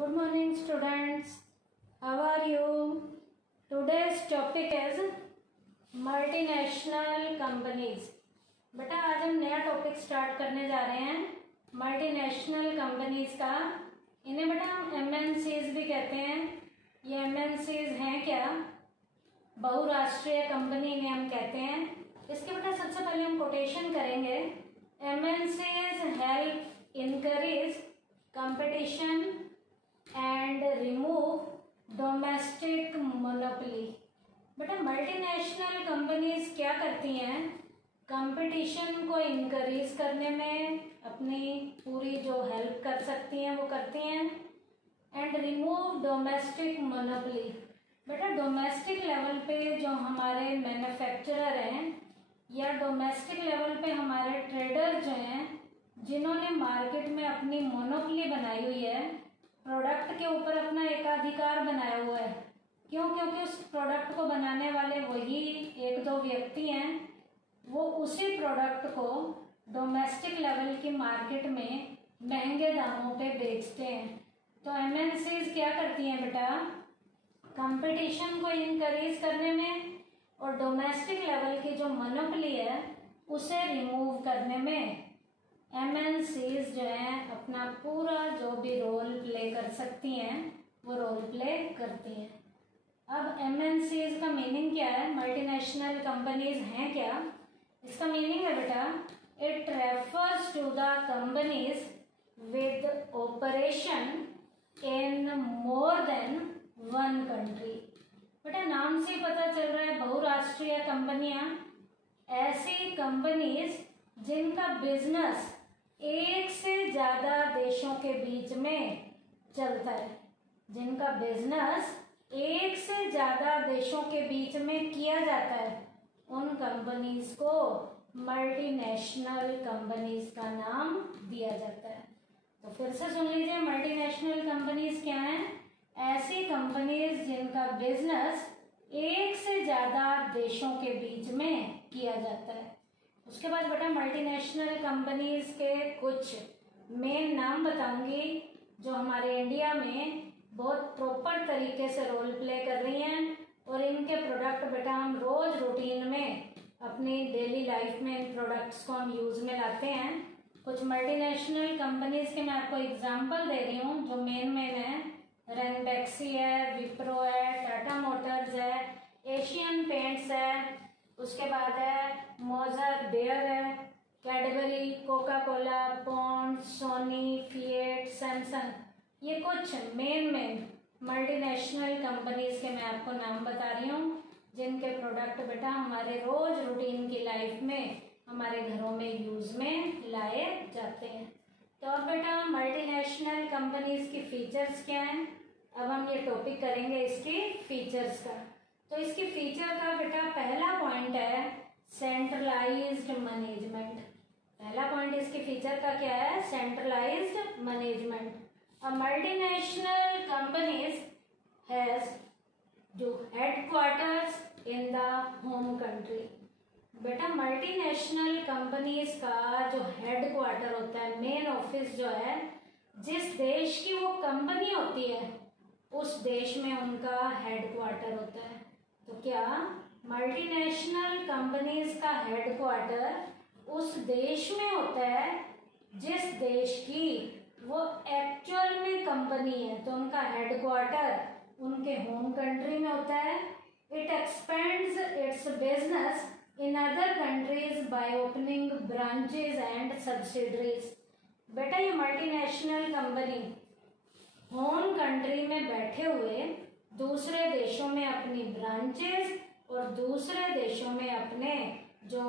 Good morning students. How are you? Today's topic is multinational companies. बेटा आज हम नया टॉपिक स्टार्ट करने जा रहे हैं मल्टीनेशनल कंपनीज का। इन्हें बेटा हम एमएनसीज भी कहते हैं। ये एमएनसीज हैं क्या? बहुराष्ट्रीय कंपनी इन्हें हम कहते हैं। इसके बेटा सबसे पहले हम कोटेशन करेंगे। MNCs help encourage competition and remove domestic monopoly. बेटा मल्टीनेशनल कंपनीज क्या करती हैं? कंपटीशन को इनकरेज करने में अपनी पूरी जो हेल्प कर सकती हैं वो करती हैं। And remove domestic monopoly. बेटा डोमेस्टिक लेवल पे जो हमारे मैन्युफैक्चरर हैं या डोमेस्टिक लेवल पे हमारे ट्रेडर जो हैं जिन्होंने मार्केट में अपनी मोनोपोली बनाई हुई है, प्रोडक्ट के ऊपर अपना एकाधिकार बनाया हुआ है। क्यों? क्योंकि उस प्रोडक्ट को बनाने वाले वही एक दो व्यक्ति हैं। वो उसी प्रोडक्ट को डोमेस्टिक लेवल की मार्केट में महंगे दामों पे बेचते हैं। तो एमएनसीज क्या करती हैं बेटा? कंपटीशन को इनकरेज करने में और डोमेस्टिक लेवल की जो मोनोपोली है उसे रिमूव करने में एमएनसीज जो है अपना पूरा जो भी रोल प्ले कर सकती हैं वो रोल प्ले करती हैं। अब एमएनसीज का मीनिंग क्या है? मल्टीनेशनल कंपनीज हैं क्या? इसका मीनिंग है बेटा it refers to the companies with operation in more than one country. बेटा नाम से पता चल रहा है बहुराष्ट्रीय कंपनियां ऐसी कंपनीज जिनका बिजनेस एक से ज्यादा देशों के बीच में चलता है। जिनका बिजनेस एक से ज्यादा देशों के बीच में किया जाता है उन कंपनीज को मल्टीनेशनल कंपनीज का नाम दिया जाता है। तो फिर से सुन लीजिए, मल्टीनेशनल कंपनीज क्या हैं? ऐसी कंपनीज जिनका बिजनेस एक से ज्यादा देशों के बीच में किया जाता है। उसके बाद बेटा मल्टीनेशनल कंपनीज के कुछ मेन नाम बताऊंगी जो हमारे इंडिया में बहुत प्रॉपर तरीके से रोल प्ले कर रही हैं और इनके प्रोडक्ट बेटा हम रोज रूटीन में अपनी डेली लाइफ में इन प्रोडक्ट्स को हम यूज में लाते हैं। कुछ मल्टीनेशनल कंपनीज के मैं आपको एग्जांपल दे रही हूँ जो मेन है। रेनबैक्सी है, विप्रो है, टाटा मोटर्स है, एशियन पेंट्स है, उसके बाद है मोजर बेयर है, Cadbury, Coca Cola, Pond, Sony, Fiat, Samsung. ये कुछ मेन मल्टीनेशनल कंपनीज के मैं आपको नाम बता रही हूँ जिनके प्रोडक्ट बेटा हमारे रोज रूटीन की लाइफ में हमारे घरों में यूज में लाए जाते हैं। तो अब बेटा मल्टीनेशनल कंपनीज की फीचर्स क्या हैं? अब हम ये टॉपिक करेंगे इसकी फीचर्स का। तो इसकी फीचर का बेटा पहला पॉइंट है सेंट्रलाइज्ड मैनेजमेंट। पहला पॉइंट इसकी फीचर का क्या है? Centralised management. A multinational companies has जो headquarters in the home country. बेटा मल्टीनेशनल कंपनीज का जो हेडक्वार्टर होता है, मेन ऑफिस जो है, जिस देश की वो कंपनी होती है उस देश में उनका हेडक्वार्टर होता है। तो क्या मल्टीनेशनल कंपनीज का हेडक्वार्टर उस देश में होता है जिस देश की वो एक्चुअल में कंपनी है, तो उनका हेडक्वार्टर उनके होम कंट्री में होता है। It expends it's business in other countries by opening branches and subsidiaries. बेटा ये मल्टीनेशनल कंपनी होम कंट्री में बैठे हुए दूसरे देशों में अपनी ब्रांचेस और दूसरे देशों में अपने जो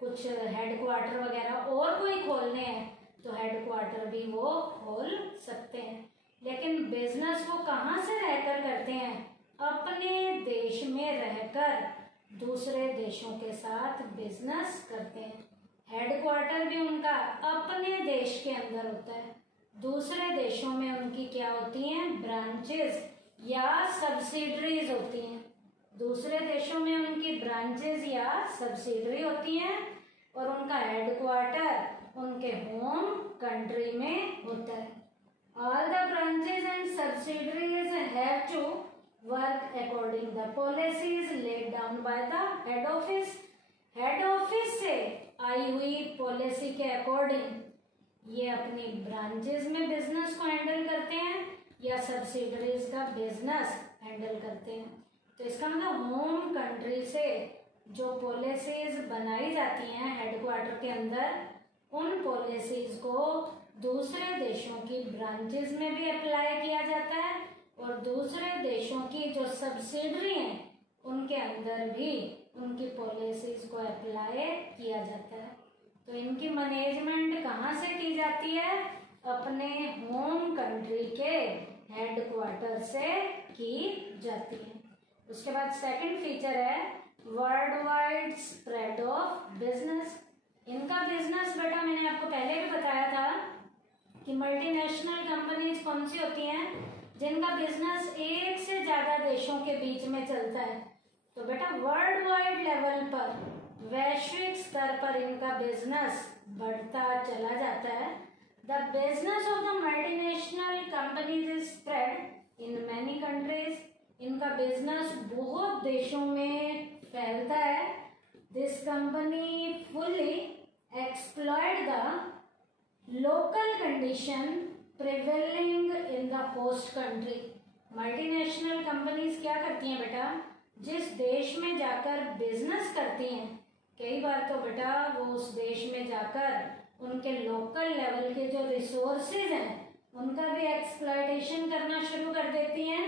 कुछ हेडक्वार्टर वगैरह और कोई खोलने हैं तो हेडक्वार्टर भी वो खोल सकते हैं। लेकिन बिजनेस वो कहाँ से रहकर करते हैं? अपने देश में रहकर दूसरे देशों के साथ बिजनेस करते हैं। हेडक्वार्टर भी उनका अपने देश के अंदर होता है, दूसरे देशों में उनकी क्या होती हैं? ब्रांचेस या सब्सिडरीज होती हैं। दूसरे देशों में उनकी ब्रांचेस या सब्सिडरी होती हैं और उनका हेडक्वार्टर उनके होम कंट्री में होता है। All the branches and subsidiaries have to work according the policies laid down by the head office. Head office से आई हुई पॉलिसी के अकॉर्डिंग ये अपनी ब्रांचेस में बिजनेस को हैंडल करते हैं या सब्सिडरीज का बिजनेस हैंडल करते हैं। तो इसका मतलब होम कंट्री से जो पॉलिसीज बनाई जाती हैं हेडक्वार्टर के अंदर, उन पॉलिसीज को दूसरे देशों की ब्रांचेस में भी अप्लाई किया जाता है और दूसरे देशों की जो सब्सिडरी हैं उनके अंदर भी उनकी पॉलिसीज को अप्लाई किया जाता है। तो इनकी मैनेजमेंट कहाँ से की जाती है? अपने होम कंट्री के हेडक्वार्टर से की जाती है। उसके बाद सेकंड फीचर है world wide spread of business. इनका बिजनेस बेटा मैंने आपको पहले भी बताया था कि मल्टीनेशनल कंपनीज कौन सी होती हैं जिनका बिजनेस एक से ज्यादा देशों के बीच में चलता है। तो बेटा वर्ल्ड वाइड लेवल पर, वैश्विक स्तर पर इनका बिजनेस बढ़ता चला जाता है। The business of the multinational companies is spread in many countries. इनका बिजनेस बहुत देशों में फैलता है। This company fully exploited the local condition prevailing in the host country. Multinational companies क्या करती हैं बेटा, जिस देश में जाकर बिजनेस करती हैं, कई बार तो बेटा वो उस देश में जाकर उनके लोकल लेवल के जो रिसोर्सेज हैं उनका भी एक्सप्लॉयटेशन करना शुरू कर देती हैं।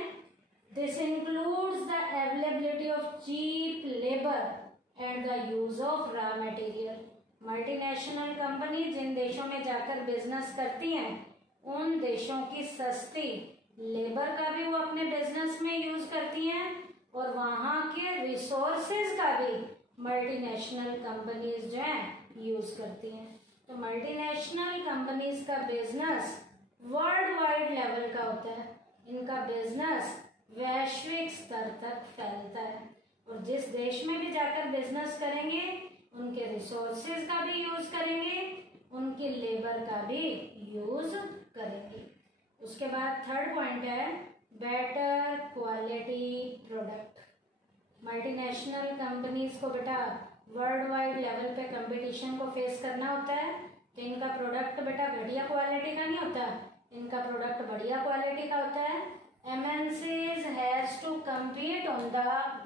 This includes the availability of cheap labour and the use of raw material. Multinational company जिन देशों में जाकर बिजनेस करती हैं उन देशों की सस्ती लेबर का भी वो अपने बिजनेस में यूज करती हैं और वहाँ के रिसोर्सेज का भी मल्टीनेशनल कंपनीज जो हैं यूज करती हैं। तो मल्टीनेशनल कंपनीज का बिजनेस वर्ल्ड वाइड लेवल का होता है। इनका बिजनेस वैश्विक स्तर तक फैलता है और जिस देश में भी जाकर बिजनेस करेंगे उनके रिसोर्सेज का भी यूज करेंगे, उनकी लेबर का भी यूज करेंगे। उसके बाद थर्ड पॉइंट है better quality product. Multinational companies को बेटा वर्ल्ड वाइड लेवल पे कंपटीशन को फेस करना होता है। तो इनका प्रोडक्ट बेटा घटिया क्वालिटी का नहीं होता, इनका प्रोडक्ट बढ़िया क्वालिटी का होता है। MNCs has to compete on the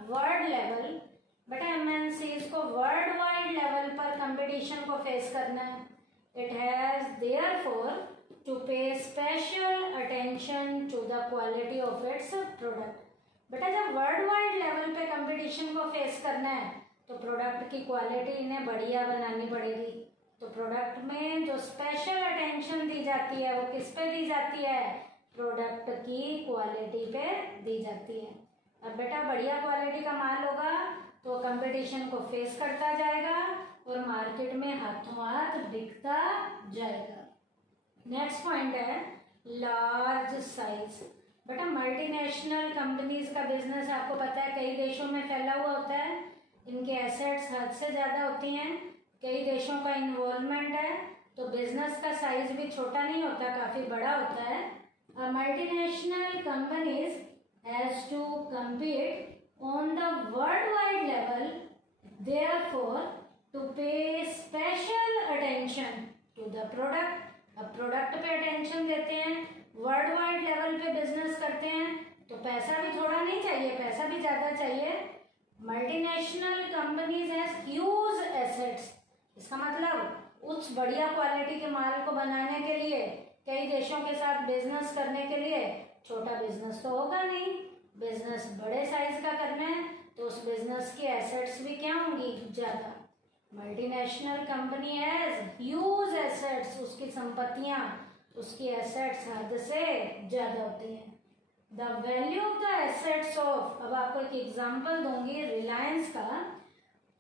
world level. बेटा MNCs को वर्ल्ड वाइड लेवल पर कंपटीशन को फेस करना है। It has therefore to pay special attention to the quality of its product। बेटा जब वर्ल्ड वाइड लेवल पे कंपटीशन को फेस करना है तो प्रोडक्ट की क्वालिटी इन्हें बढ़िया बनानी पड़ेगी। तो प्रोडक्ट में जो स्पेशल अटेंशन दी जाती है वो किस पे दी जाती है? प्रोडक्ट की क्वालिटी पे दी जाती है। अब बेटा बढ़िया क्वालिटी का माल होगा तो कंपटीशन को फेस करता जाएगा और मार्केट में हाथों हाथ बिकता जाएगा। नेक्स्ट पॉइंट है लार्ज साइज। बेटा मल्टीनेशनल कंपनीज का बिजनेस आपको पता है कई देशों में फैला हुआ होता है। इनके एसेट्स हद से ज़्यादा होती हैं, कई देशों का इन्वॉल्वमेंट है, तो बिजनेस का साइज भी छोटा नहीं होता, काफ़ी बड़ा होता है। Multinational companies has to compete on the worldwide level, therefore to pay special attention to the product। अब प्रोडक्ट पे अटेंशन देते हैं, वर्ल्ड वाइड लेवल पे बिजनेस करते हैं तो पैसा भी थोड़ा नहीं चाहिए, पैसा भी ज़्यादा चाहिए। Multinational companies has huge assets. इसका मतलब उस बढ़िया क्वालिटी के माल को बनाने के लिए कई देशों के साथ बिजनेस करने के लिए छोटा बिजनेस तो होगा नहीं, बिजनेस बड़े साइज का करना है तो उस बिजनेस की एसेट्स भी क्या होंगी? ज़्यादा। Multinational company has huge assets, उसकी संपत्तियां, उसकी एसेट्स हद से ज़्यादा होती हैं। The value of the assets of, अब आपको एक एग्जांपल दूंगी रिलायंस का।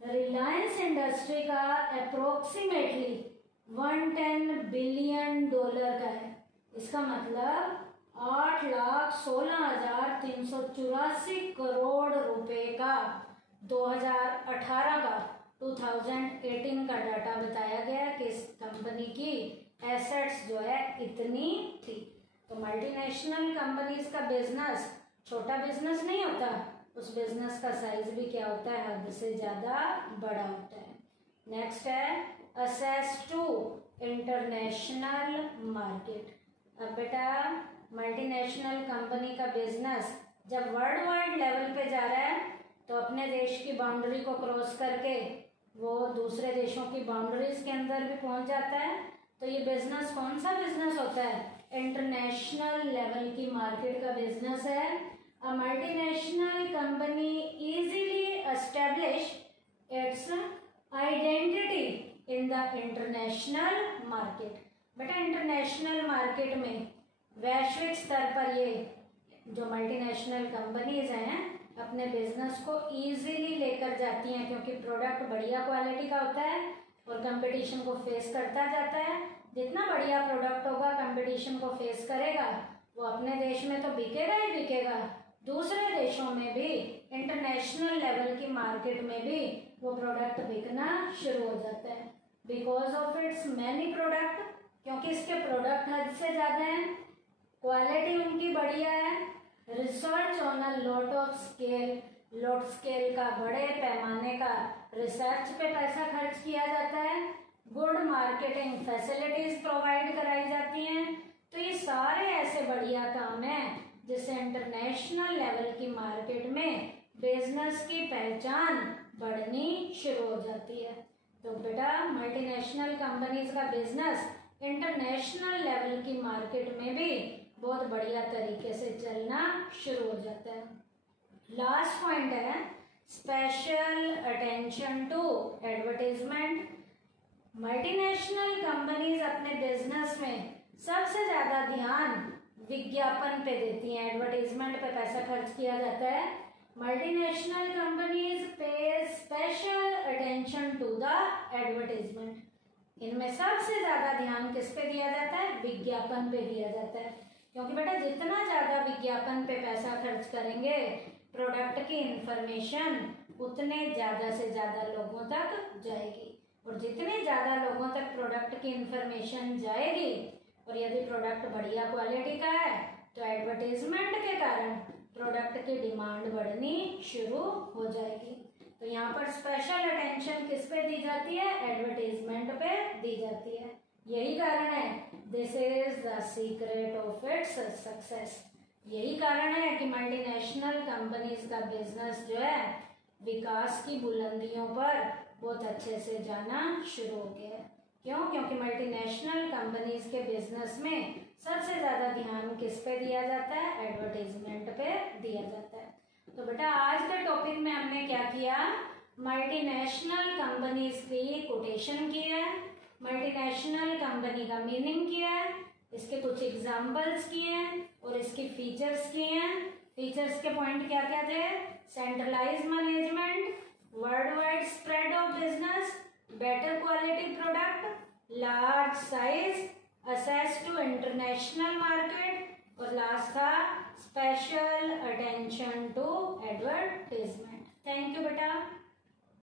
रिलायंस इंडस्ट्री का अप्रोक्सीमेटली $110 बिलियन का है। इसका मतलब 8,16,384 करोड़ रुपए का 2018 का डाटा बताया गया कि इस कंपनी की एसेट्स जो है इतनी थी। तो तो मल्टीनेशनल कंपनीज का बिजनेस छोटा बिजनेस नहीं होता, उस बिजनेस का साइज भी क्या होता है, हद से ज़्यादा बड़ा होता है। नेक्स्ट है असेस टू इंटरनेशनल मार्केट। अब बेटा मल्टीनेशनल कंपनी का बिजनेस जब वर्ल्ड वाइड लेवल पे जा रहा है तो अपने देश की बाउंड्री को क्रॉस करके वो दूसरे देशों की बाउंड्रीज के अंदर भी पहुंच जाता है। तो ये बिजनेस कौन सा बिजनेस होता है, इंटरनेशनल लेवल की मार्केट का बिजनेस है। A multinational company easily establish it's identity in the international market. बेटा इंटरनेशनल मार्केट में वैश्विक स्तर पर ये जो मल्टीनेशनल कंपनीज हैं अपने बिजनेस को इजीली लेकर जाती हैं, क्योंकि प्रोडक्ट बढ़िया क्वालिटी का होता है और कंपटीशन को फेस करता जाता है। जितना बढ़िया प्रोडक्ट होगा कंपटीशन को फेस करेगा, वो अपने देश में तो बिकेगा ही बिकेगा, दूसरे देशों में भी इंटरनेशनल लेवल की मार्केट में भी वो प्रोडक्ट बिकना शुरू हो जाता है। Because of its many product, क्योंकि इसके प्रोडक्ट हद से ज़्यादा हैं, क्वालिटी उनकी बढ़िया है, research on a lot of scale, lot scale का बड़े पैमाने का रिसर्च पे पैसा खर्च किया जाता है, गुड मार्केटिंग फैसिलिटीज प्रोवाइड कराई जाती हैं। तो ये सारे ऐसे बढ़िया काम हैं जिससे इंटरनेशनल लेवल की मार्केट में बिजनेस की पहचान बढ़नी शुरू हो जाती है। तो बेटा मल्टीनेशनल कंपनीज का बिजनेस इंटरनेशनल लेवल की मार्केट में भी बहुत बढ़िया तरीके से चलना शुरू हो जाता है। लास्ट पॉइंट है special attention to advertisement. Multinational companies अपने बिजनेस में सबसे ज़्यादा ध्यान विज्ञापन पे देती हैं, एडवर्टाइजमेंट पे पैसा खर्च किया जाता है। Multinational companies pay special attention to the advertisement. इनमें सबसे ज़्यादा ध्यान किस पे दिया जाता है, विज्ञापन पे दिया जाता है, क्योंकि बेटा जितना ज़्यादा विज्ञापन पे पैसा खर्च करेंगे प्रोडक्ट की इंफॉर्मेशन उतने ज़्यादा से ज़्यादा लोगों तक जाएगी, और जितने ज़्यादा लोगों तक प्रोडक्ट की इंफॉर्मेशन जाएगी और यदि प्रोडक्ट बढ़िया क्वालिटी का है तो एडवर्टाइजमेंट के कारण प्रोडक्ट की डिमांड बढ़नी शुरू हो जाएगी। तो यहाँ पर स्पेशल अटेंशन किस पे दी जाती है, एडवर्टाइजमेंट पे दी जाती है। यही कारण है this is the secret of its success. यही कारण है कि मल्टीनेशनल कंपनीज का बिजनेस जो है विकास की बुलंदियों पर बहुत अच्छे से जाना शुरू हो गया है। क्यों, क्योंकि मल्टीनेशनल कंपनीज के बिजनेस में सबसे ज़्यादा ध्यान किस पे दिया जाता है, एडवर्टाइजमेंट पे दिया जाता है। तो बेटा आज के टॉपिक में हमने क्या किया, मल्टीनेशनल कंपनीज की कोटेशन की है, मल्टीनेशनल कंपनी का मीनिंग किया है, इसके कुछ एग्जाम्पल्स किए हैं और इसकी फीचर्स किए हैं। फीचर्स के पॉइंट क्या क्या थे, centralise management, world wide spread of business, better quality product, large size